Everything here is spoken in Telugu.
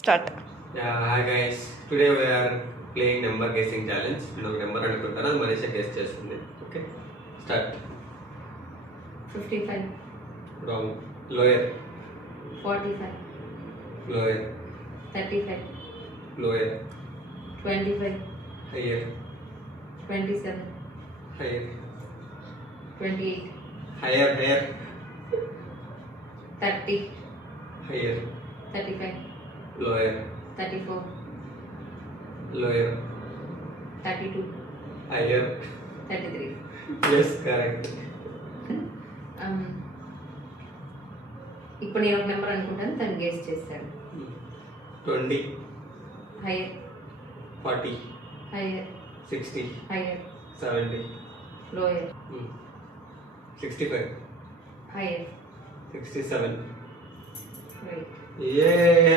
Start. Yeah, hi guys. Today we are playing number guessing challenge. నేను నెంబర్ అనుకుంటాను అది మనీషా గెస్ చేస్తుంది. Okay start. 55, wrong. Lower 45, lower 35, lower 25, higher 27, higher 28, higher higher 30, higher 35, lower 34, lower 32, higher 33. Yes correct. ఇప్పుడు నేను ఒక నెంబర్ అనుకుంటాను, తను గెస్ చేస్తాడు. 20 higher 40 higher 60 higher 70 lower 65 higher 67 right. ఏ